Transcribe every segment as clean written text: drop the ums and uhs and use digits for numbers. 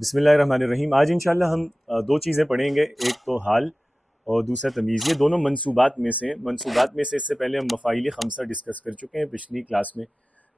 بسم اللہ الرحمن الرحیم۔ آج انشاءاللہ ہم دو چیزیں پڑھیں گے، ایک تو حال اور دوسرا تمیز۔ یہ دونوں منصوبات میں سے اس سے پہلے ہم مفاعیل خمسہ ڈسکس کر چکے ہیں پچھلی کلاس میں،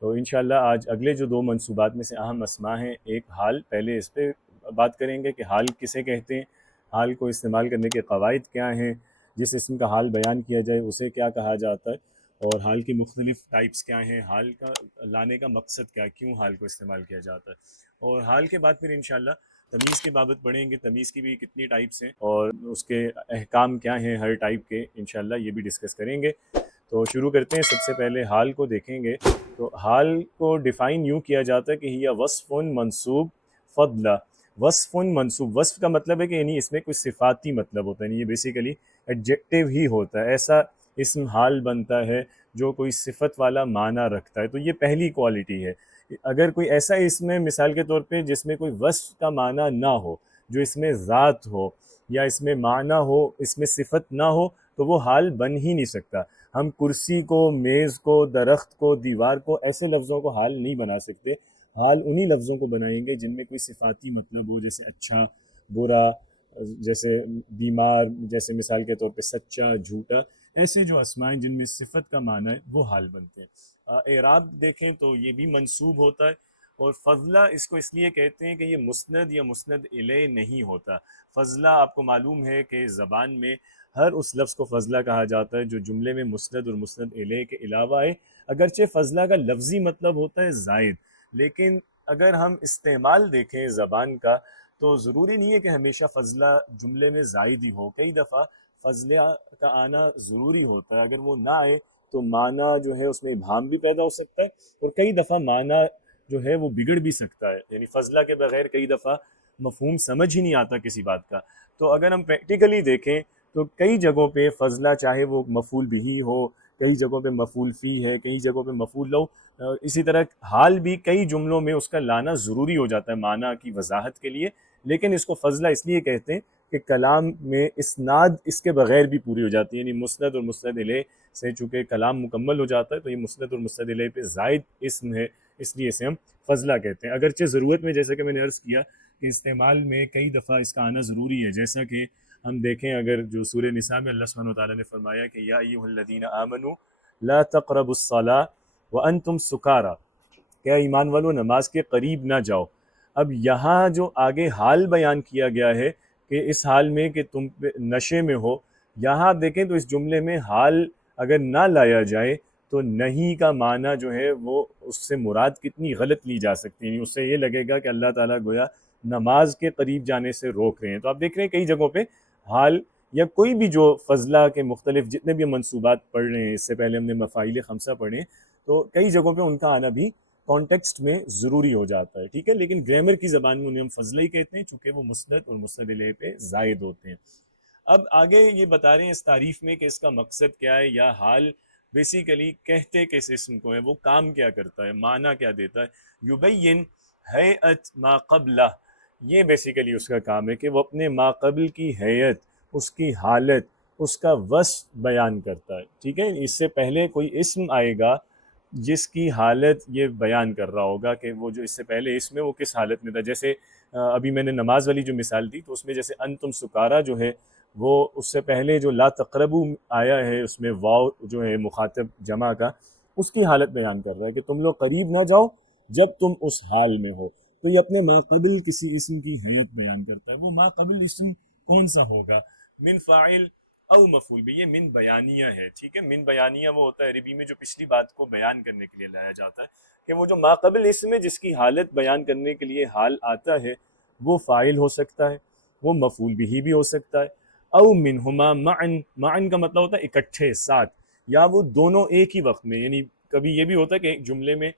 تو انشاءاللہ آج اگلے جو دو منصوبات میں سے اہم اسماء ہیں، ایک حال، پہلے اس پہ بات کریں گے کہ حال کسے کہتے ہیں، حال کو استعمال کرنے کے قواعد کیا ہیں، جس اسم کا حال بیان کیا جائے اسے کیا کہا جاتا ہے، اور حال کی مختلف ٹائپس کیا ہیں، حال کا لانے کا مقصد کیا ہے، کیوں حال کو استعمال کیا جاتا ہے، اور حال کے بعد پھر انشاءاللہ تمیز کی بابت پڑھیں گے، تمیز کی بھی کتنی ٹائپس ہیں اور اس کے احکام کیا ہیں ہر ٹائپ کے، انشاءاللہ یہ بھی ڈسکس کریں گے۔ تو شروع کرتے ہیں، سب سے پہلے حال کو دیکھیں گے۔ تو حال کو ڈیفائن یوں کیا جاتا ہے کہ یہ وصف منصوب فضلہ، وصف منصوب، وصف کا مطلب ہے کہ یعنی اس میں کوئی صفاتی مطلب ہوتا ہے، یعنی یہ بیسیکلی ایڈجیکٹیو ہی ہوتا ہے، ایسا اسم حال بنتا ہے جو کوئی صفت والا معنی رکھتا ہے، تو یہ پہلی کوالٹی ہے۔ اگر کوئی ایسا اسم ہے مثال کے طور پہ جس میں کوئی وصف کا معنی نہ ہو، جو اس میں ذات ہو یا اس میں معنی ہو، اس میں صفت نہ ہو، تو وہ حال بن ہی نہیں سکتا۔ ہم کرسی کو، میز کو، درخت کو، دیوار کو، ایسے لفظوں کو حال نہیں بنا سکتے۔ حال انہی لفظوں کو بنائیں گے جن میں کوئی صفاتی مطلب ہو، جیسے اچھا، برا، جیسے بیمار، جیسے مثال کے طور پہ سچا، جھوٹا، ایسے جو اسماء ہیں جن میں صفت کا معنی ہے وہ حال بنتے ہیں۔ اعراب دیکھیں تو یہ بھی منصوب ہوتا ہے، اور فضلہ اس کو اس لیے کہتے ہیں کہ یہ مسند یا مسند الیہ نہیں ہوتا۔ فضلہ آپ کو معلوم ہے کہ زبان میں ہر اس لفظ کو فضلہ کہا جاتا ہے جو جملے میں مسند اور مسند الیہ کے علاوہ ہے، اگرچہ فضلہ کا لفظی مطلب ہوتا ہے زائد، لیکن اگر ہم استعمال دیکھیں زبان کا تو ضروری نہیں ہے کہ ہمیشہ فضلہ جملے میں زائد ہی ہو، کئی دفعہ فضلہ کا آنا ضروری ہوتا ہے، اگر وہ نہ آئے تو معنی جو ہے اس میں ابہام بھی پیدا ہو سکتا ہے، اور کئی دفعہ معنی جو ہے وہ بگڑ بھی سکتا ہے، یعنی فضلہ کے بغیر کئی دفعہ مفہوم سمجھ ہی نہیں آتا کسی بات کا۔ تو اگر ہم پریکٹیکلی دیکھیں تو کئی جگہوں پہ فضلہ چاہے وہ مفعول بھی ہو، کئی جگہوں پہ مفعول فی ہے، کئی جگہوں پہ مفعول لو، اسی طرح حال بھی کئی جملوں میں اس کا لانا ضروری ہو جاتا ہے معنی کی وضاحت کے لیے، لیکن اس کو فضلہ اس لیے کہتے ہیں کہ کلام میں اسناد اس کے بغیر بھی پوری ہو جاتی ہے، یعنی مسند اور مسند الیہ سے چونکہ کلام مکمل ہو جاتا ہے تو یہ مسند اور مسند الیہ پہ زائد اسم ہے، اس لیے اسے ہم فضلہ کہتے ہیں۔ اگرچہ ضرورت میں، جیسا کہ میں نے عرض کیا کہ استعمال میں کئی دفعہ اس کا آنا ضروری ہے، جیسا کہ ہم دیکھیں اگر جو سورہ نساء میں اللہ سبحانہ وتعالیٰ نے فرمایا کہ یا ایھا الذین آمنوا لا تقربوا الصلاۃ وانتم سکارى، کیا ایمان والو نماز کے قریب نہ جاؤ۔ اب یہاں جو آگے حال بیان کیا گیا ہے کہ اس حال میں کہ تم نشے میں ہو، یہاں آپ دیکھیں تو اس جملے میں حال اگر نہ لایا جائے تو نہیں کا معنی جو ہے وہ اس سے مراد کتنی غلط لی جا سکتی ہے، اس سے یہ لگے گا کہ اللہ تعالیٰ گویا نماز کے قریب جانے سے روک رہے ہیں۔ تو آپ دیکھ رہے ہیں کئی جگہوں پہ حال یا کوئی بھی جو فضلہ کے مختلف جتنے بھی منصوبات پڑھ رہے ہیں، اس سے پہلے ہم نے مفاعیل خمسہ پڑھے ہیں، تو کئی جگہوں پہ ان کا آنا بھی کانٹیکسٹ میں ضروری ہو جاتا ہے، ٹھیک ہے، لیکن گرامر کی زبان میں انہیں ہم فضلہ ہی کہتے ہیں چونکہ وہ مسند اور مسند الیہ پہ زائد ہوتے ہیں۔ اب آگے یہ بتا رہے ہیں اس تعریف میں کہ اس کا مقصد کیا ہے، یا حال بیسیکلی کہتے کس اسم کو ہے، وہ کام کیا کرتا ہے، معنی کیا دیتا ہے۔ یبین ہیئت ما قبلہ، یہ بیسیکلی اس کا کام ہے کہ وہ اپنے ما قبل کی ہیئت، اس کی حالت، اس کا وصف بیان کرتا ہے، ٹھیک ہے۔ اس سے پہلے کوئی اسم آئے گا جس کی حالت یہ بیان کر رہا ہوگا کہ وہ جو اس سے پہلے اسم ہے وہ کس حالت میں تھا، جیسے ابھی میں نے نماز والی جو مثال دی تو اس میں جیسے انتم سکارا جو ہے وہ اس سے پہلے جو لا تقربو آیا ہے اس میں واو جو ہے مخاطب جمع کا، اس کی حالت بیان کر رہا ہے کہ تم لوگ قریب نہ جاؤ جب تم اس حال میں ہو، تو یہ اپنے ما قبل کسی اسم کی حیت بیان کرتا ہے۔ وہ ما قبل اسم کون سا ہوگا؟ من فاعل او مفعول بھی، یہ من بیانیہ ہے، ٹھیک ہے۔ من بیانیہ وہ ہوتا ہے عربی میں جو پچھلی بات کو بیان کرنے کے لیے لایا جاتا ہے، کہ وہ جو ما قبل اسم ہے جس کی حالت بیان کرنے کے لیے حال آتا ہے وہ فاعل ہو سکتا ہے، وہ مفعول بھی ہو سکتا ہے، او منہما معن، معن کا مطلب ہوتا ہے اکٹھے ساتھ، یا وہ دونوں ایک ہی وقت میں، یعنی کبھی یہ بھی ہوتا ہے کہ ایک جملے میں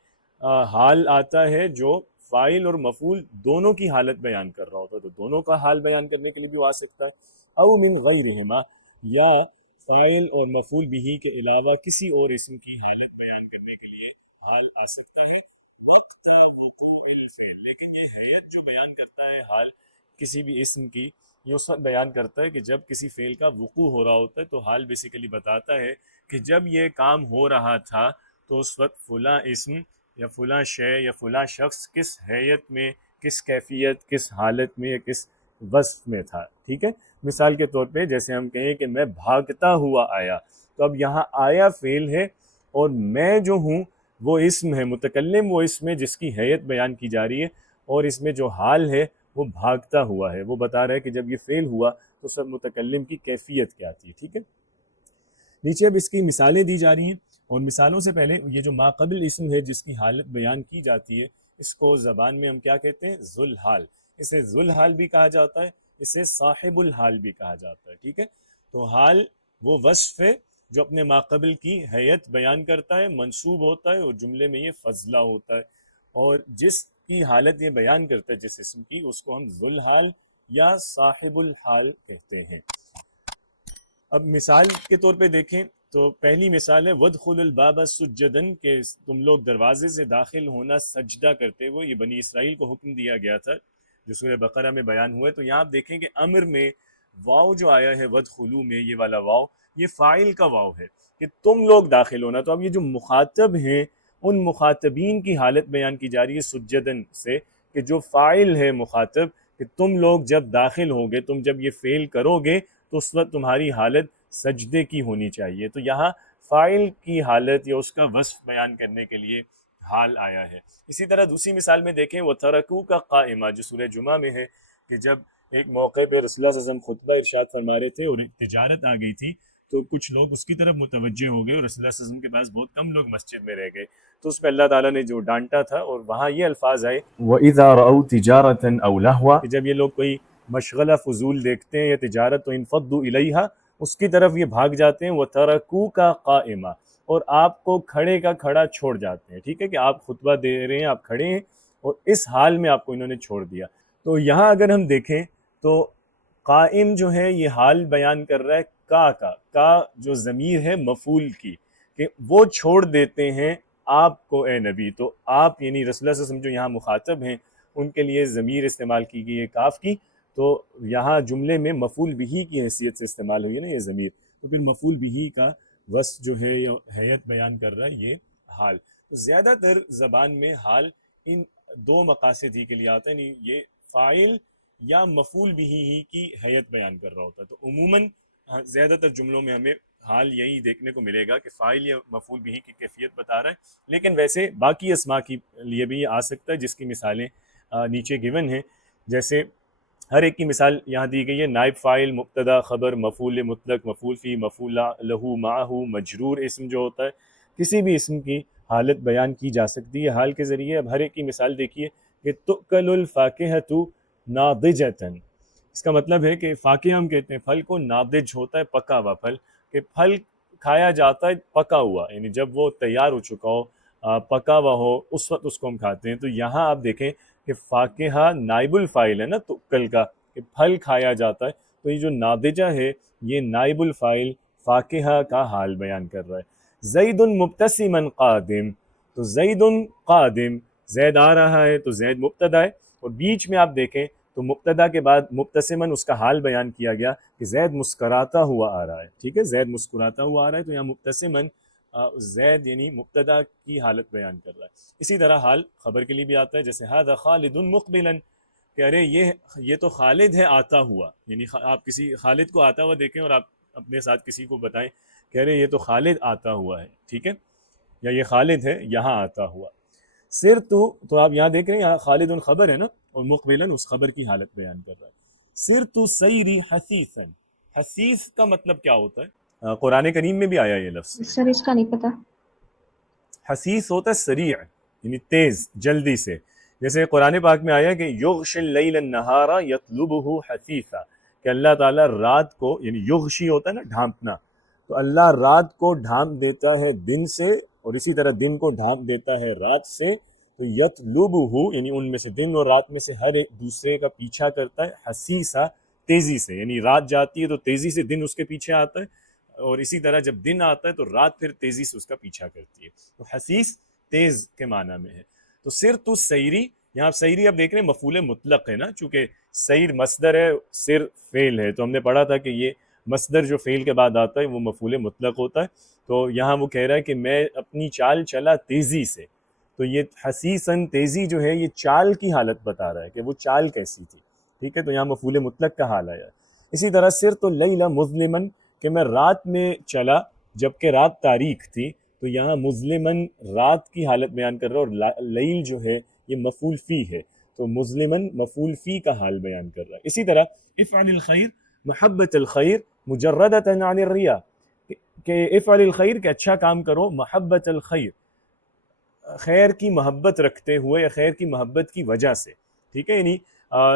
حال آتا ہے جو فاعل اور مفعول دونوں کی حالت بیان کر رہا ہوتا ہے، تو دونوں کا حال بیان کرنے کے لیے بھی وہ آ سکتا ہے۔ او من غیرہما، یا فاعل اور مفعول بھی کے علاوہ کسی اور اسم کی حالت بیان کرنے کے لیے حال آ سکتا ہے۔ وقت وقوع الفعل، لیکن یہ حیت جو بیان کرتا ہے حال کسی بھی اسم کی، یہ اس وقت بیان کرتا ہے کہ جب کسی فعل کا وقوع ہو رہا ہوتا ہے، تو حال بیسیکلی بتاتا ہے کہ جب یہ کام ہو رہا تھا تو اس وقت فلاں اسم یا فلاں شے یا فلاں شخص کس حیت میں، کس کیفیت، کس حالت میں یا کس وصف میں تھا، ٹھیک ہے. مثال کے طور پہ جیسے ہم کہیں کہ میں بھاگتا ہوا آیا، تو اب یہاں آیا فعل ہے اور میں جو ہوں وہ اسم ہے، متکلم وہ اسم ہے جس کی حیت بیان کی جا رہی ہے، اور اس میں جو حال ہے وہ بھاگتا ہوا ہے. وہ بتا رہا ہے کہ جب یہ فعل ہوا تو سب متکلم کی کیفیت کیا تھی، ٹھیک ہے. نیچے اب اس کی مثالیں دی جا رہی ہیں، اور مثالوں سے پہلے یہ جو ماقبل اسم ہے جس کی حالت بیان کی جاتی ہے، اس کو زبان میں ہم کیا کہتے ہیں؟ ذو الحال. اسے ذو الحال بھی کہا جاتا ہے، اسے صاحب الحال بھی کہا جاتا ہے، ٹھیک ہے. تو حال وہ وصف ہے جو اپنے ماقبل کی حیت بیان کرتا ہے، منصوب ہوتا ہے، اور جملے میں یہ فضلہ ہوتا ہے، اور جس کی حالت یہ بیان کرتا ہے جس اسم کی، اس کو ہم ذو الحال یا صاحب الحال کہتے ہیں. اب مثال کے طور پہ دیکھیں تو پہلی مثال ہے وَادْخُلُوا الْبَابَ سُجَّدًا، کہ تم لوگ دروازے سے داخل ہونا سجدہ کرتے ہوئے. یہ بنی اسرائیل کو حکم دیا گیا تھا جو سورہ بقرہ میں بیان ہوا ہے. تو یہاں آپ دیکھیں کہ امر میں واو جو آیا ہے وَادْخُلُوا میں، یہ والا واو یہ فاعل کا واو ہے کہ تم لوگ داخل ہونا. تو اب یہ جو مخاطب ہیں ان مخاطبین کی حالت بیان کی جا رہی ہے سجدن سے، کہ جو فاعل ہے مخاطب، کہ تم لوگ جب داخل ہوگے، تم جب یہ فعل کرو گے تو اس وقت تمہاری حالت سجدے کی ہونی چاہیے. تو یہاں فاعل کی حالت یا اس کا وصف بیان کرنے کے لیے حال آیا ہے. اسی طرح دوسری مثال میں دیکھیں وَتَرَكُوكَ قَائِمًا، جو سورہ جمعہ میں ہے، کہ جب ایک موقع پہ رسول اللہ صلی اللہ علیہ وسلم خطبہ ارشاد فرما رہے تھے اور تجارت آ گئی تھی، تو کچھ لوگ اس کی طرف متوجہ ہو گئے اور رسول اللہ صلی اللہ علیہ وسلم کے پاس بہت کم لوگ مسجد میں رہ گئے. تو اس پہ اللہ تعالیٰ نے جو ڈانٹا تھا، اور وہاں یہ الفاظ آئے وَإِذَا رَأَوْا تِجَارَةً أَوْ لَهْوًا، کہ جب یہ لوگ کوئی مشغلہ فضول دیکھتے ہیں یا تجارت، تو انفضوا الیہا، اس کی طرف یہ بھاگ جاتے ہیں. وَتَرَكُوكَ قَائِمًا، اور آپ کو کھڑے کا کھڑا چھوڑ جاتے ہیں. ٹھیک ہے کہ آپ خطبہ دے رہے ہیں، آپ کھڑے ہیں، اور اس حال میں آپ کو انہوں نے چھوڑ دیا. تو یہاں اگر ہم دیکھیں تو قائم جو ہے یہ حال بیان کر رہا ہے کا جو ضمیر ہے مفعول کی، کہ وہ چھوڑ دیتے ہیں آپ کو اے نبی. تو آپ یعنی رسول اللہ صلی اللہ علیہ وسلم جو یہاں مخاطب ہیں ان کے لیے ضمیر استعمال کی گئی ہے کاف کی، تو یہاں جملے میں مفعول بہی کی حیثیت سے استعمال ہوئی ہے نا یہ ضمیر، تو پھر مفعول بہی کا وصف جو ہے یا حیت بیان کر رہا ہے یہ حال. تو زیادہ تر زبان میں حال ان دو مقاصد ہی کے لیے آتا ہے، یعنی یہ فاعل یا مفعول بہی ہی کی حیت بیان کر رہا ہوتا ہے. تو عموماً زیادہ تر جملوں میں ہمیں حال یہی دیکھنے کو ملے گا کہ فاعل یا مفعول بہی کی کیفیت بتا رہا ہے. لیکن ویسے باقی اسما کی لیے بھی یہ آ سکتا ہے جس کی مثالیں نیچے گیون ہیں. جیسے ہر ایک کی مثال یہاں دی گئی ہے، نائب فاعل، مبتدا، خبر، مفعول مطلق، مفعول فی، مفعول لہو، معہ، مجرور اسم جو ہوتا ہے، کسی بھی اسم کی حالت بیان کی جا سکتی ہے حال کے ذریعے. اب ہر ایک کی مثال دیکھیے کہ تؤکل الفاکہۃ ناضجۃ، اس کا مطلب ہے کہ فاکہ ہم کہتے ہیں پھل کو، ناضج ہوتا ہے پکا ہوا پھل، کہ پھل کھایا جاتا ہے پکا ہوا، یعنی جب وہ تیار ہو چکا ہو، پکا ہوا ہو، اس وقت اس کو ہم کھاتے ہیں. تو یہاں آپ دیکھیں کہ فاکہہ نائب الفاعل ہے نا تؤکل کا، کہ پھل کھایا جاتا ہے. تو یہ جو ناضجہ ہے یہ نائب الفاعل فاکہہ کا حال بیان کر رہا ہے. زید مبتسما قادم، تو زید قادم، زید آ رہا ہے تو زید مبتدا ہے، اور بیچ میں آپ دیکھیں تو مبتدا کے بعد مبتسمن اس کا حال بیان کیا گیا کہ زید مسکراتا ہوا آ رہا ہے. ٹھیک ہے، زید مسکراتا ہوا آ رہا ہے، تو یہاں مبتسمن زید یعنی مبتدا کی حالت بیان کر رہا ہے. اسی طرح حال خبر کے لیے بھی آتا ہے، جیسے ھذا خالد مقبلا، کہ ارے یہ تو خالد ہے آتا ہوا، یعنی آپ کسی خالد کو آتا ہوا دیکھیں اور آپ اپنے ساتھ کسی کو بتائیں کہ ارے یہ تو خالد آتا ہوا ہے، ٹھیک ہے، یا یہ خالد ہے یہاں آتا ہوا. سر تو آپ یہاں دیکھ رہے ہیں یہاں خالد خبر ہے نا، اور مقبلا اس خبر کی حالت بیان کر رہا ہے. سر تو سیری حسیسا، حسیس کا مطلب کیا ہوتا ہے؟ قرآن کریم میں بھی آیا یہ لفظ. سر اس کا نہیں پتا. حسیس ہوتا ہے سریع، یعنی تیز، جلدی سے. جیسے قرآن پاک میں آیا کہ یغشی اللیل النہار یطلبہ حثیثا، کہ اللہ تعالیٰ رات کو، یعنی یغشی ہوتا ہے نا ڈھانپنا، تو اللہ رات کو ڈھانپ دیتا ہے دن سے، اور اسی طرح دن کو ڈھانپ دیتا ہے رات سے. تو یطلبہ یعنی ان میں سے دن اور رات میں سے ہر ایک دوسرے کا پیچھا کرتا ہے، حثیثا تیزی سے، یعنی رات جاتی ہے تو تیزی سے دن اس کے پیچھے آتا ہے، اور اسی طرح جب دن آتا ہے تو رات پھر تیزی سے اس کا پیچھا کرتی ہے. تو حسیس تیز کے معنی میں ہے. تو سر تو سیری، یہاں سیری اب دیکھ رہے ہیں مفعول مطلق ہے نا، چونکہ سیر مصدر ہے، سر فعل ہے، تو ہم نے پڑھا تھا کہ یہ مصدر جو فعل کے بعد آتا ہے وہ مفعول مطلق ہوتا ہے. تو یہاں وہ کہہ رہا ہے کہ میں اپنی چال چلا تیزی سے، تو یہ حسیساً تیزی جو ہے یہ چال کی حالت بتا رہا ہے کہ وہ چال کیسی تھی، ٹھیک ہے، تو یہاں مفعول مطلق کا حال آیا. اسی طرح سرت اللیل مظلماً کہ میں رات میں چلا جبکہ رات تاریک تھی، تو یہاں مظلماً رات کی حالت بیان کر رہا ہے، اور لیل جو ہے یہ مفعول فی ہے، تو مظلماً مفعول فی کا حال بیان کر رہا ہے. اسی طرح افعل الخیر محبت الخیر مجردۃ عن الریا، کہ افعل الخیر کہ اچھا کام کرو، محبت الخیر خیر کی محبت رکھتے ہوئے یا خیر کی محبت کی وجہ سے، ٹھیک ہے، یعنی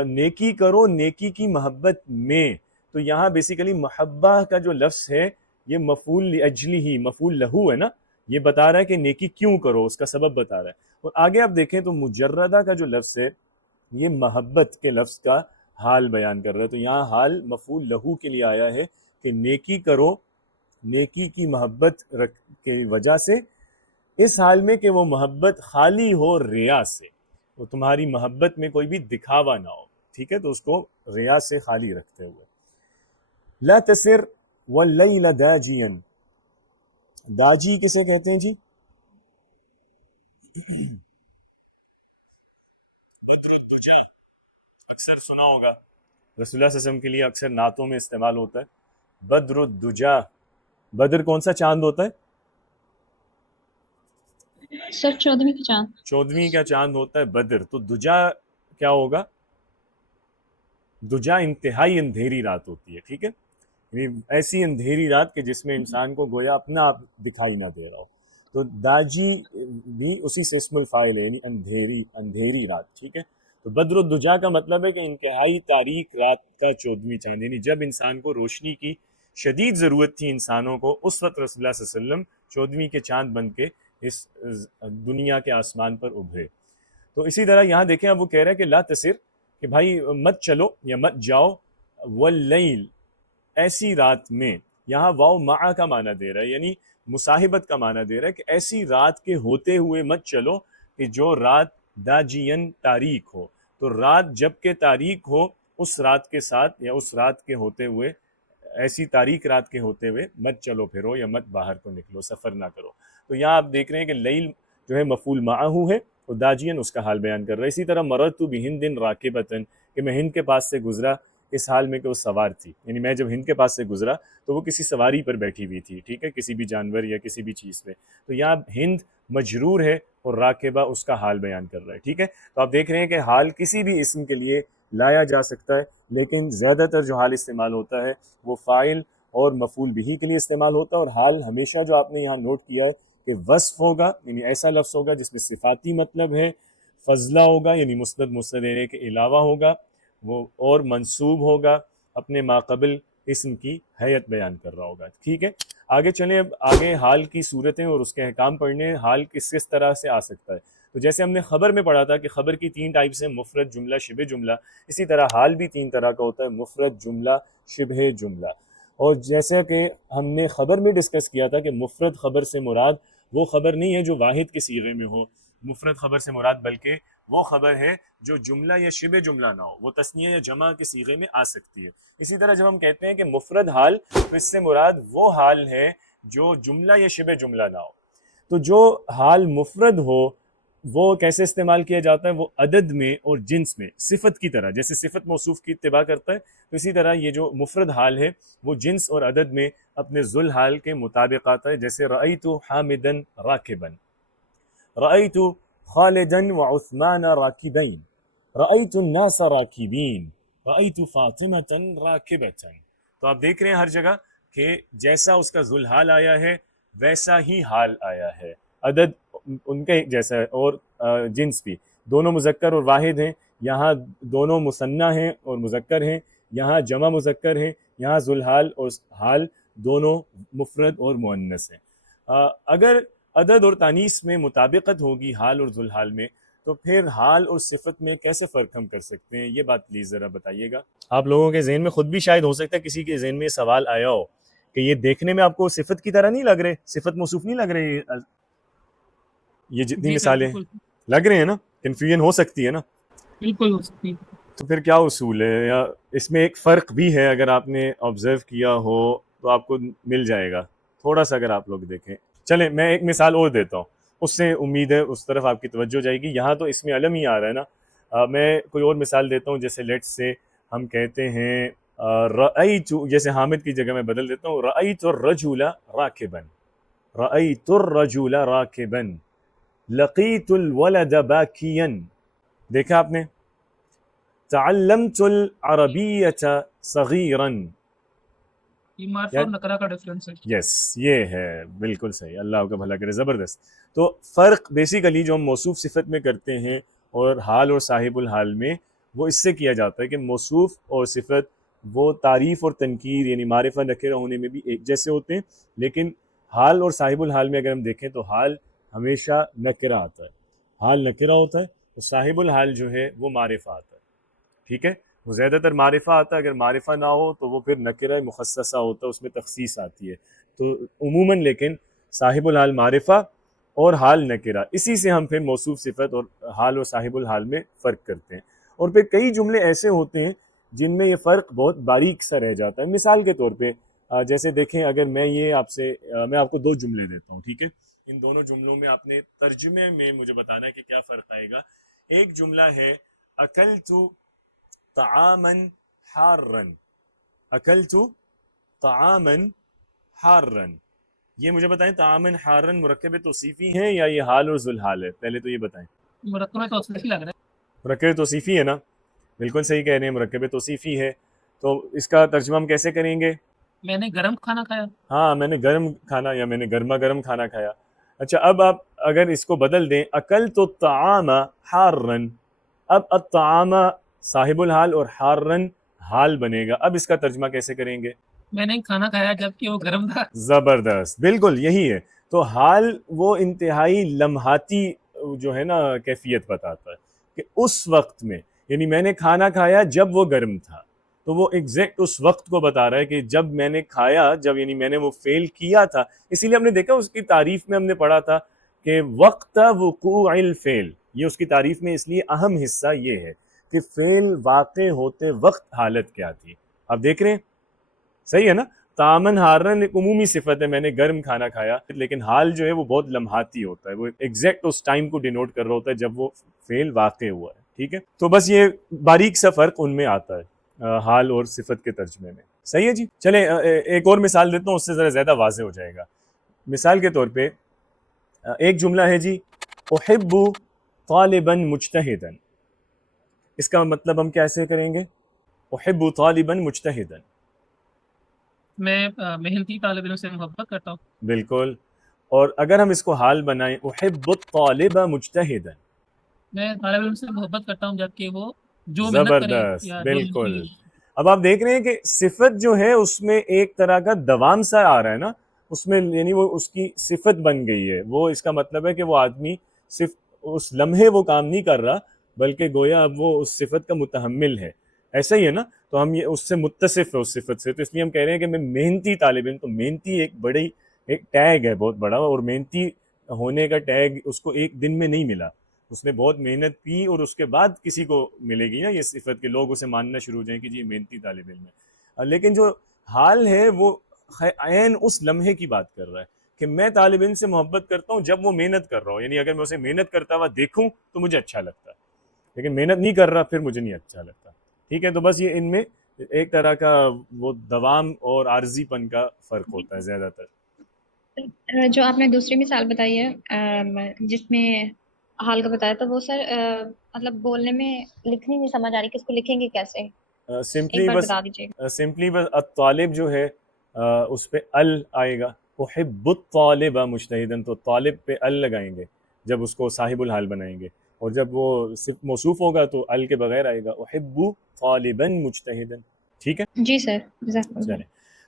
نیکی کرو نیکی کی محبت میں. تو یہاں بیسیکلی محبہ کا جو لفظ ہے یہ مفعول لاجلہ ہی مفعول لہو ہے نا، یہ بتا رہا ہے کہ نیکی کیوں کرو، اس کا سبب بتا رہا ہے. اور آگے آپ دیکھیں تو مجردہ کا جو لفظ ہے یہ محبت کے لفظ کا حال بیان کر رہا ہے. تو یہاں حال مفعول لہو کے لیے آیا ہے کہ نیکی کرو نیکی کی محبت کی وجہ سے، اس حال میں کہ وہ محبت خالی ہو ریا سے، وہ تمہاری محبت میں کوئی بھی دکھاوا نہ ہو، ٹھیک ہے، تو اس کو ریا سے خالی رکھتے ہوئے. لا تسر واللیل داجیا، داجی کسے کہتے ہیں جی؟ بدر الدجا اکثر سنا ہوگا، رسول اللہ صلی اللہ علیہ وسلم کے لیے اکثر نعتوں میں استعمال ہوتا ہے بدر الدجا. بدر کون سا چاند ہوتا ہے؟ سر 14ویں کا چاند. 14ویں کا چاند ہوتا ہے بدر. تو دجا کیا ہوگا؟ دجا انتہائی اندھیری رات ہوتی ہے، ٹھیک ہے، یعنی ایسی اندھیری رات کہ جس میں انسان کو گویا اپنا آپ دکھائی نہ دے رہا ہو. تو داجی بھی اسی سے اسم الفاعل ہے، یعنی اندھیری رات، ٹھیک ہے. تو بدر الدجا کا مطلب ہے کہ انتہائی تاریک رات کا 14ویں چاند، یعنی جب انسان کو روشنی کی شدید ضرورت تھی انسانوں کو، اس وقت رسول اللہ صلی اللہ علیہ وسلم 14ویں کے چاند بن کے اس دنیا کے آسمان پر ابھرے. تو اسی طرح یہاں دیکھیں اب وہ کہہ رہا ہے کہ لا تسر کہ بھائی مت چلو یا مت جاؤ، واللیل ایسی رات میں، یہاں واو مع کا معنی دے رہا ہے، یعنی مصاحبت کا معنی دے رہا ہے کہ ایسی رات کے ہوتے ہوئے مت چلو کہ جو رات داجین تاریک ہو. تو رات جب کہ تاریک ہو اس رات کے ساتھ یا اس رات کے ہوتے ہوئے، ایسی تاریک رات کے ہوتے ہوئے مت چلو پھرو یا مت باہر کو نکلو، سفر نہ کرو. تو یہاں آپ دیکھ رہے ہیں کہ لیل جو ہے مفعول معہو ہے اور داجین اس کا حال بیان کر رہا ہے. اسی طرح مررت بہند راکبۃ کہ میں ہند کے پاس سے گزرا اس حال میں کہ وہ سوار تھی، یعنی میں جب ہند کے پاس سے گزرا تو وہ کسی سواری پر بیٹھی ہوئی تھی، ٹھیک ہے، کسی بھی جانور یا کسی بھی چیز پہ. تو یہاں ہند مجرور ہے اور راکبہ اس کا حال بیان کر رہا ہے، ٹھیک ہے. تو آپ دیکھ رہے ہیں کہ حال کسی بھی اسم کے لیے لایا جا سکتا ہے، لیکن زیادہ تر جو حال استعمال ہوتا ہے وہ فاعل اور مفعول بہ کے لیے استعمال ہوتا ہے. اور حال ہمیشہ جو آپ نے یہاں نوٹ کیا ہے کہ وصف ہوگا، یعنی ایسا لفظ ہوگا جس میں صفاتی مطلب ہے، فضلہ ہوگا یعنی مسند مستدیرے کے علاوہ ہوگا وہ، اور منصوب ہوگا اپنے ماقبل اسم کی حیت بیان کر رہا ہوگا، ٹھیک ہے. آگے چلیں، اب آگے حال کی صورتیں اور اس کے احکام پڑھنے. حال کس طرح سے آ سکتا ہے؟ تو جیسے ہم نے خبر میں پڑھا تھا کہ خبر کی 3 ٹائپس ہیں، مفرد، جملہ، شبہ جملہ. اسی طرح حال بھی 3 طرح کا ہوتا ہے، مفرد، جملہ، شبہ جملہ. اور جیسا کہ ہم نے خبر میں ڈسکس کیا تھا کہ مفرد خبر سے مراد وہ خبر نہیں ہے جو واحد کے صیغے میں ہو، مفرد خبر سے مراد بلکہ وہ خبر ہے جو جملہ یا شبہ جملہ نہ ہو، وہ تثنیہ یا جمع کے صیغے میں آ سکتی ہے. اسی طرح جب ہم کہتے ہیں کہ مفرد حال تو اس سے مراد وہ حال ہے جو جملہ یا شبہ جملہ نہ ہو. تو جو حال مفرد ہو وہ کیسے استعمال کیا جاتا ہے؟ وہ عدد میں اور جنس میں صفت کی طرح، جیسے صفت موصوف کی اتباع کرتا ہے، تو اسی طرح یہ جو مفرد حال ہے وہ جنس اور عدد میں اپنے ذل حال کے مطابق آتا ہے. جیسے رأیت حامدا راکبا، رأیت خالدا وعثمان راکبین، رأیت الناس راکبین، رأیت فاطمة راکبة. تو آپ دیکھ رہے ہیں ہر جگہ کہ جیسا اس کا ذل حال آیا ہے ویسا ہی حال آیا ہے، عدد ان کا ایک جیسا ہے اور جنس بھی، دونوں مذکر اور واحد ہیں، یہاں دونوں مثنیٰ ہیں اور مذکر ہیں، یہاں جمع مذکر ہیں، یہاں ذل حال اور حال دونوں مفرد اور مؤنث ہیں. اگر عدد اور تانیث میں مطابقت ہوگی حال اور ذل حال میں، تو پھر حال اور صفت میں کیسے فرق ہم کر سکتے ہیں؟ یہ بات پلیز ذرا بتائیے گا. آپ لوگوں کے ذہن میں خود بھی شاید ہو سکتا ہے کسی کے ذہن میں یہ سوال آیا ہو کہ یہ دیکھنے میں آپ کو صفت کی طرح نہیں لگ رہے، صفت موصوف نہیں لگ رہے، یہ جتنی مثالیں لگ رہے ہیں نا، کنفیوژن ہو سکتی ہے نا. بالکل ہو سکتی ہے. تو پھر کیا اصول ہے؟ یا اس میں ایک فرق بھی ہے، اگر آپ نے آبزرو کیا ہو تو آپ کو مل جائے گا تھوڑا سا، اگر آپ لوگ دیکھیں. چلیں میں ایک مثال اور دیتا ہوں. اس سے امید ہے اس طرف آپ کی توجہ جائے گی. یہاں تو اس میں علم ہی آ رہا ہے نا. میں کوئی اور مثال دیتا ہوں. جیسے لیٹس سے ہم کہتے ہیں رأیت، جیسے حامد کی جگہ میں بدل دیتا ہوں، رأیت الرجل راکبا، رأیت الرجل راکبا، لقیت الولد باکیا. دیکھا آپ نے؟ تعلمت العربیۃ صغیرا. یہ معرفہ اور نکرہ کا ڈفرینس ہے. یس، یہ ہے بالکل صحیح. اللہ کا بھلا کرے. زبردست. تو فرق بیسیکلی جو ہم موصوف صفت میں کرتے ہیں اور حال اور صاحب الحال میں، وہ اس سے کیا جاتا ہے کہ موصوف اور صفت وہ تعریف اور تنکیر یعنی معرفہ نکرہ ہونے میں بھی ایک جیسے ہوتے ہیں، لیکن حال اور صاحب الحال میں اگر ہم دیکھیں تو حال ہمیشہ نکرہ آتا ہے، حال نکرہ ہوتا ہے، اور صاحب الحال جو ہے وہ معرفہ آتا ہے. ٹھیک ہے، وہ زیادہ تر معرفہ آتا ہے. اگر معرفہ نہ ہو تو وہ پھر نکرہ مخصصہ ہوتا ہے، اس میں تخصیص آتی ہے. تو عموماً لیکن صاحب الحال معرفہ اور حال نکرہ، اسی سے ہم پھر موصوف صفت اور حال اور صاحب الحال میں فرق کرتے ہیں. اور پھر کئی جملے ایسے ہوتے ہیں جن میں یہ فرق بہت باریک سا رہ جاتا ہے. مثال کے طور پہ جیسے دیکھیں، اگر میں یہ آپ سے میں آپ کو دو جملے دیتا ہوں، ٹھیک ہے، ان دونوں جملوں میں آپ نے ترجمے میں مجھے بتانا ہے کہ کیا فرق آئے گا. ایک جملہ ہے اکلت طعاما حارا، اکلت طعاما حارا. یہ مجھے بتائیں، طعاما حارا مرکب توصیفی ہے یا یہ حال اور ذوالحال ہے؟ پہلے تو یہ بتائیں. مرکب توصیفی لگ رہا ہے. مرکب توصیفی ہے نا؟ بالکل صحیح کہہ رہے ہیں، مرکب توصیفی ہے. تو اس کا ترجمہ ہم کیسے کریں گے؟ میں نے گرم کھانا کھایا. ہاں، میں نے گرم کھانا یا میں نے گرما گرم کھانا کھایا. اچھا، اب آپ اگر اس کو بدل دیں، اکلت الطعام حارا، اب الطعام صاحب الحال اور حارا حال بنے گا. اب اس کا ترجمہ کیسے کریں گے؟ میں نے کھانا کھایا جبکہ وہ گرم تھا. زبردست، بالکل یہی ہے. تو حال وہ انتہائی لمحاتی جو ہے نا کیفیت بتاتا ہے کہ اس وقت میں، یعنی میں نے کھانا کھایا جب وہ گرم تھا، تو وہ ایگزیکٹ اس وقت کو بتا رہا ہے کہ جب میں نے کھایا، جب یعنی میں نے وہ فعل کیا تھا. اسی لیے ہم نے دیکھا اس کی تعریف میں ہم نے پڑھا تھا کہ وقت وقوع الفعل، یہ اس کی تعریف میں اس لیے اہم حصہ یہ ہے کہ فعل واقع ہوتے وقت حالت کیا تھی. آپ دیکھ رہے ہیں صحیح ہے نا؟ تامن ہارن ایک عمومی صفت ہے، میں نے گرم کھانا کھایا، لیکن حال جو ہے وہ بہت لمحاتی ہوتا ہے، وہ ایگزیکٹ اس ٹائم کو ڈینوٹ کر رہا ہوتا ہے جب وہ فعل واقع ہوا ہے. ٹھیک ہے، تو بس یہ باریک سا فرق ان میں آتا ہے حال اور صفت کے ترجمے میں. صحیح ہے جی. چلیں ایک اور مثال دیتا ہوں، اس سے ذرا زیادہ واضح ہو جائے گا. مثال کے طور پہ ایک جملہ ہے جی، احب طالبا مجتہدا. اس کا مطلب ہم کیسے کریں گے؟ احب طالبا مجتہدا، میں محنتی طالب علم سے محبت کرتا ہوں. بالکل. اور اگر ہم اس کو حال بنائیں، احب الطالب مجتہدا، میں طالب علم سے محبت کرتا ہوں جبکہ وہ جو محنت کرے زبردست، یا جو بالکل. اب آپ دیکھ رہے ہیں کہ صفت جو ہے اس میں ایک طرح کا دوام سا آ رہا ہے نا اس میں، یعنی وہ اس کی صفت بن گئی ہے. وہ اس کا مطلب ہے کہ وہ آدمی صرف اس لمحے وہ کام نہیں کر رہا، بلکہ گویا اب وہ اس صفت کا متحمل ہے. ایسا ہی ہے نا؟ تو ہم یہ اس سے متصف ہے اس صفت سے، تو اس لیے ہم کہہ رہے ہیں کہ میں محنتی طالب علم. تو محنتی ایک بڑی ایک ٹیگ ہے بہت بڑا، اور محنتی ہونے کا ٹیگ اس کو ایک دن میں نہیں ملا، اس نے بہت محنت کی اور اس کے بعد کسی کو ملے گی نا یہ صفت کہ لوگ اسے ماننا شروع ہو جائیں کہ جی محنتی طالب علم ہے. لیکن جو حال ہے وہ عین اس لمحے کی بات کر رہا ہے کہ میں طالب علم سے محبت کرتا ہوں جب وہ محنت کر رہا ہوں، یعنی اگر میں اسے محنت کرتا ہوا دیکھوں تو مجھے اچھا لگتا ہے، لیکن محنت نہیں کر رہا پھر مجھے نہیں اچھا لگتا. ٹھیک ہے، تو بس یہ ان میں ایک طرح کا وہ دوام اور عارضی پن کا فرق ہوتا ہے زیادہ تر. جو آپ نے دوسری مثال بتائی ہے جس میں حال کا بتایا، تو وہ سر مطلب بولنے میں لکھنی نہیں سمجھ آ رہی کہ اس کو لکھیں گے کیسے؟ سمپلی ایک بار بس بتا دیجیے. سمپلی بس الطالب جو ہے اس پہ ال آئے گا، احب الطالب مجتہداً، تو طالب پہ ال لگائیں گے جب اس کو صاحب الحال بنائیں گے، اور جب وہ صرف موصوف ہوگا تو ال کے بغیر آئے گا احب طالبا مجتہداً. ٹھیک ہے جی سر، جزاک اللہ. چلیں.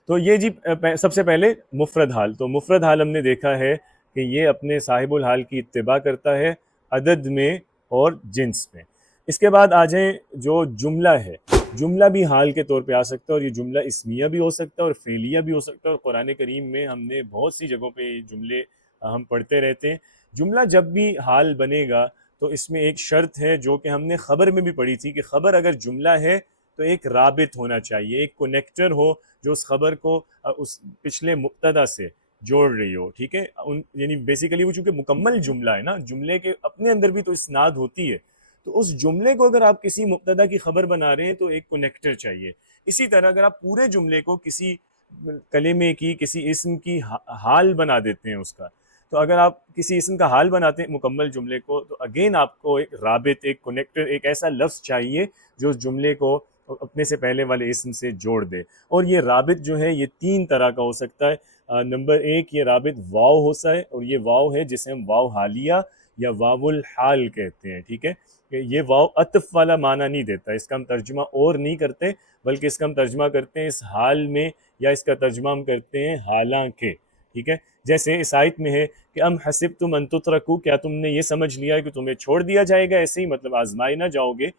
تو یہ جی سب سے پہلے مفرد حال. تو مفرد حال ہم نے دیکھا ہے کہ یہ اپنے صاحب الحال کی اتباع کرتا ہے عدد میں اور جنس میں. اس کے بعد آ جائیں جو جملہ ہے. جملہ بھی حال کے طور پہ آ سکتا ہے، اور یہ جملہ اسمیہ بھی ہو سکتا ہے اور فعلیہ بھی ہو سکتا ہے، اور قرآن کریم میں ہم نے بہت سی جگہوں پہ یہ جملے ہم پڑھتے رہتے ہیں. جملہ جب بھی حال بنے گا تو اس میں ایک شرط ہے جو کہ ہم نے خبر میں بھی پڑھی تھی کہ خبر اگر جملہ ہے تو ایک رابط ہونا چاہیے، ایک کنیکٹر ہو جو اس خبر کو اس پچھلے مبتدا سے جوڑ رہی ہو، ٹھیک ہے، یعنی بیسیکلی وہ چونکہ مکمل جملہ ہے نا، جملے کے اپنے اندر بھی تو اسناد ہوتی ہے، تو اس جملے کو اگر آپ کسی مبتدا کی خبر بنا رہے ہیں تو ایک کنیکٹر چاہیے. اسی طرح اگر آپ پورے جملے کو کسی کلمے کی، کسی اسم کی حال بنا دیتے ہیں اس کا، تو اگر آپ کسی اسم کا حال بناتے ہیں مکمل جملے کو، تو اگین آپ کو ایک رابط، ایک کنیکٹر، ایک ایسا لفظ چاہیے جو اس جملے کو اپنے سے پہلے والے اسم سے جوڑ دے. اور یہ رابط جو ہے یہ 3 طرح کا ہو سکتا ہے. نمبر 1 یہ رابط واو ہوتا ہے، اور یہ واو ہے جسے ہم واو حالیہ یا واو الحال کہتے ہیں، ٹھیک ہے. کہ یہ واو عطف والا معنی نہیں دیتا، اس کا ہم ترجمہ اور نہیں کرتے، بلکہ اس کا ہم ترجمہ کرتے ہیں اس حال میں، یا اس کا ترجمہ ہم کرتے ہیں حالانکہ، ٹھیک ہے. جیسے اس آیت میں ہے کہ ام حسبتم ان تترکوا، کیا تم نے یہ سمجھ لیا ہے کہ تمہیں چھوڑ دیا جائے گا ایسے ہی، مطلب آزمائے نہ جاؤ گے.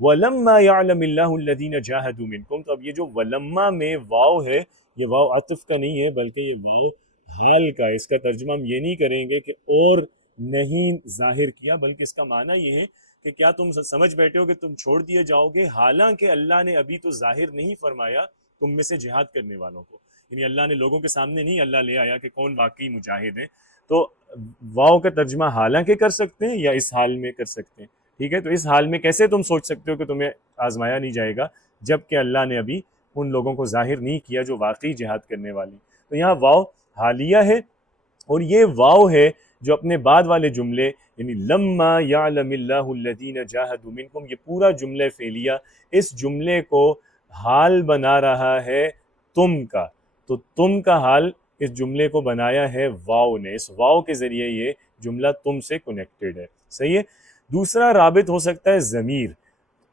وَلَمَّا يَعْلَمِ اللَّهُ الَّذِينَ جَاهَدُوا مِنْكُمْ، تو اب یہ جو ولما میں واو ہے، یہ واو عطف کا نہیں ہے بلکہ یہ واو حال کا ہے. اس کا ترجمہ ہم یہ نہیں کریں گے کہ اور نہیں ظاہر کیا، بلکہ اس کا معنی یہ ہے کہ کیا تم سمجھ بیٹھے ہو کہ تم چھوڑ دیے جاؤ گے، حالانکہ اللہ نے ابھی تو ظاہر نہیں فرمایا تم میں سے جہاد کرنے والوں کو. یعنی اللہ نے لوگوں کے سامنے نہیں اللہ لے آیا کہ کون واقعی مجاہد ہیں. تو واو کا ترجمہ حالانکہ کر سکتے ہیں یا اس حال میں کر سکتے ہیں، ٹھیک ہے. تو اس حال میں کیسے تم سوچ سکتے ہو کہ تمہیں آزمایا نہیں جائے گا جب کہ اللہ نے ابھی ان لوگوں کو ظاہر نہیں کیا جو واقعی جہاد کرنے والی. تو یہاں واو حالیہ ہے، اور یہ واو ہے جو اپنے بعد والے جملے یعنی لما یعلم اللہ الذین جاہدوا منکم، یہ پورا جملہ فعلیہ اس جملے کو حال بنا رہا ہے تم کا. تو تم کا حال اس جملے کو بنایا ہے واو نے، اس واو کے ذریعے یہ جملہ تم سے کنیکٹڈ ہے، صحیح ہے. دوسرا رابط ہو سکتا ہے ضمیر.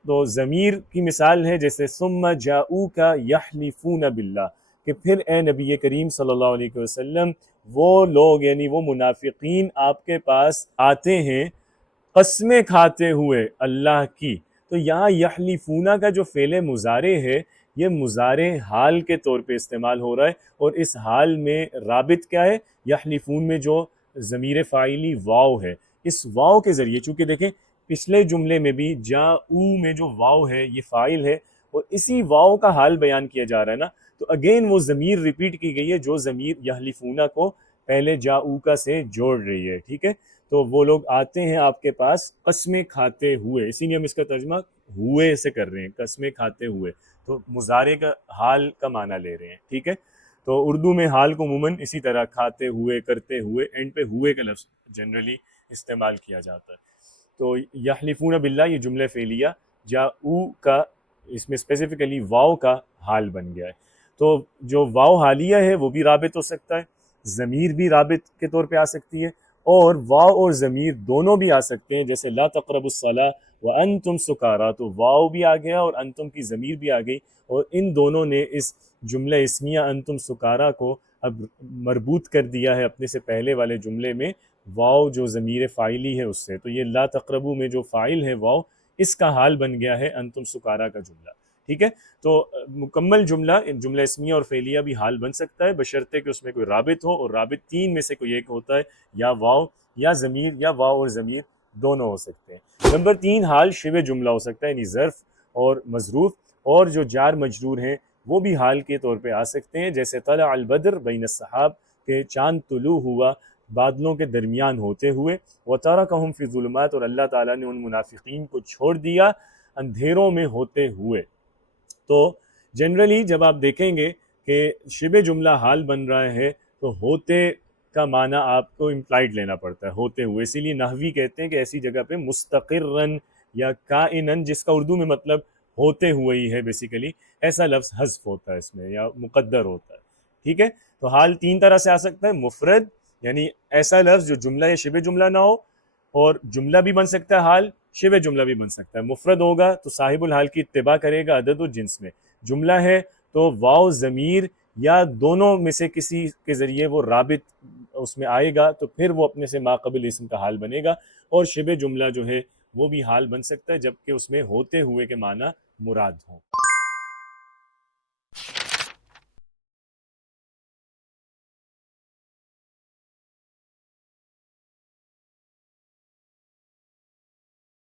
تو ضمیر کی مثال ہے جیسے ثم جاؤک یحلفون باللہ، کہ پھر اے نبی کریم صلی اللہ علیہ وسلم وہ لوگ یعنی وہ منافقین آپ کے پاس آتے ہیں قسمیں کھاتے ہوئے اللہ کی. تو یہاں یحلفون کا جو فعل مضارع ہے یہ مضارع حال کے طور پہ استعمال ہو رہا ہے، اور اس حال میں رابط کیا ہے؟ یحلفون میں جو ضمیر فاعلی واو ہے، اس واو کے ذریعے، چونکہ دیکھیں پچھلے جملے میں بھی جاؤ میں جو واو ہے یہ فاعل ہے، اور اسی واو کا حال بیان کیا جا رہا ہے نا، تو اگین وہ ضمیر ریپیٹ کی گئی ہے جو ضمیر یحلفون کو پہلے جاؤ کا سے جوڑ رہی ہے، ٹھیک ہے. تو وہ لوگ آتے ہیں آپ کے پاس قسمیں کھاتے ہوئے، اسی لیے ہم اس کا ترجمہ ہوئے سے کر رہے ہیں، قسمیں کھاتے ہوئے، تو مضارع کا حال کا معنی لے رہے ہیں، ٹھیک ہے. تو اردو میں حال کو عموماً اسی طرح کھاتے ہوئے، کرتے ہوئے، اینڈ پہ ہوئے کا لفظ جنرلی استعمال کیا جاتا ہے. تو یحلفون باللہ یہ جملہ فعلیہ جاؤ کا اس میں اسپیسیفکلی واو کا حال بن گیا ہے. تو جو واو حالیہ ہے وہ بھی رابط ہو سکتا ہے، ضمیر بھی رابط کے طور پہ آ سکتی ہے، اور واو اور ضمیر دونوں بھی آ سکتے ہیں. جیسے لا تقربوا الصلاۃ وانتم سکارا، تو واو بھی آ گیا اور انتم کی ضمیر بھی آ گئی، اور ان دونوں نے اس جملہ اسمیہ انتم سکارا کو اب مربوط کر دیا ہے اپنے سے پہلے والے جملے میں واو جو ضمیر فاعلی ہے اس سے. تو یہ لا تقربو میں جو فاعل ہے واو، اس کا حال بن گیا ہے انتم سکارا کا جملہ، ٹھیک ہے. تو مکمل جملہ جملہ اسمیہ اور فعلیہ بھی حال بن سکتا ہے بشرطے کہ اس میں کوئی رابط ہو، اور رابط 3 میں سے کوئی ایک ہوتا ہے، یا واو یا ضمیر، یا واو اور ضمیر دونوں ہو سکتے ہیں. نمبر 3 حال شبہ جملہ ہو سکتا ہے، یعنی ظرف اور مظروف، اور جو جار مجرور ہیں وہ بھی حال کے طور پہ آ سکتے ہیں. جیسے طلع البدر بین السحاب، کہ چاند طلوع ہوا بادلوں کے درمیان ہوتے ہوئے. وَتَرَكَهُمْ فِي الظُّلُمَاتِ، اور اللہ تعالیٰ نے ان منافقین کو چھوڑ دیا اندھیروں میں ہوتے ہوئے. تو جنرلی جب آپ دیکھیں گے کہ شبہ جملہ حال بن رہا ہے تو ہوتے کا معنی آپ کو امپلائڈ لینا پڑتا ہے، ہوتے ہوئے. اسی لیے نحوی کہتے ہیں کہ ایسی جگہ پہ مستقرن یا کائنن، جس کا اردو میں مطلب ہوتے ہوئے ہی ہے بیسیکلی، ایسا لفظ حذف ہوتا ہے اس میں، یا مقدر ہوتا ہے، ٹھیک ہے. تو حال 3 طرح سے آ سکتا ہے: مفرد یعنی ایسا لفظ جو جملہ یا شبہ جملہ نہ ہو، اور جملہ بھی بن سکتا ہے حال، شبہ جملہ بھی بن سکتا ہے. مفرد ہوگا تو صاحب الحال کی اتباع کرے گا عدد و جنس میں. جملہ ہے تو واو ضمیر یا دونوں میں سے کسی کے ذریعے وہ رابط اس میں آئے گا، تو پھر وہ اپنے سے ماقبل اسم کا حال بنے گا. اور شبہ جملہ جو ہے وہ بھی حال بن سکتا ہے جبکہ اس میں ہوتے ہوئے کے معنی مراد ہوں.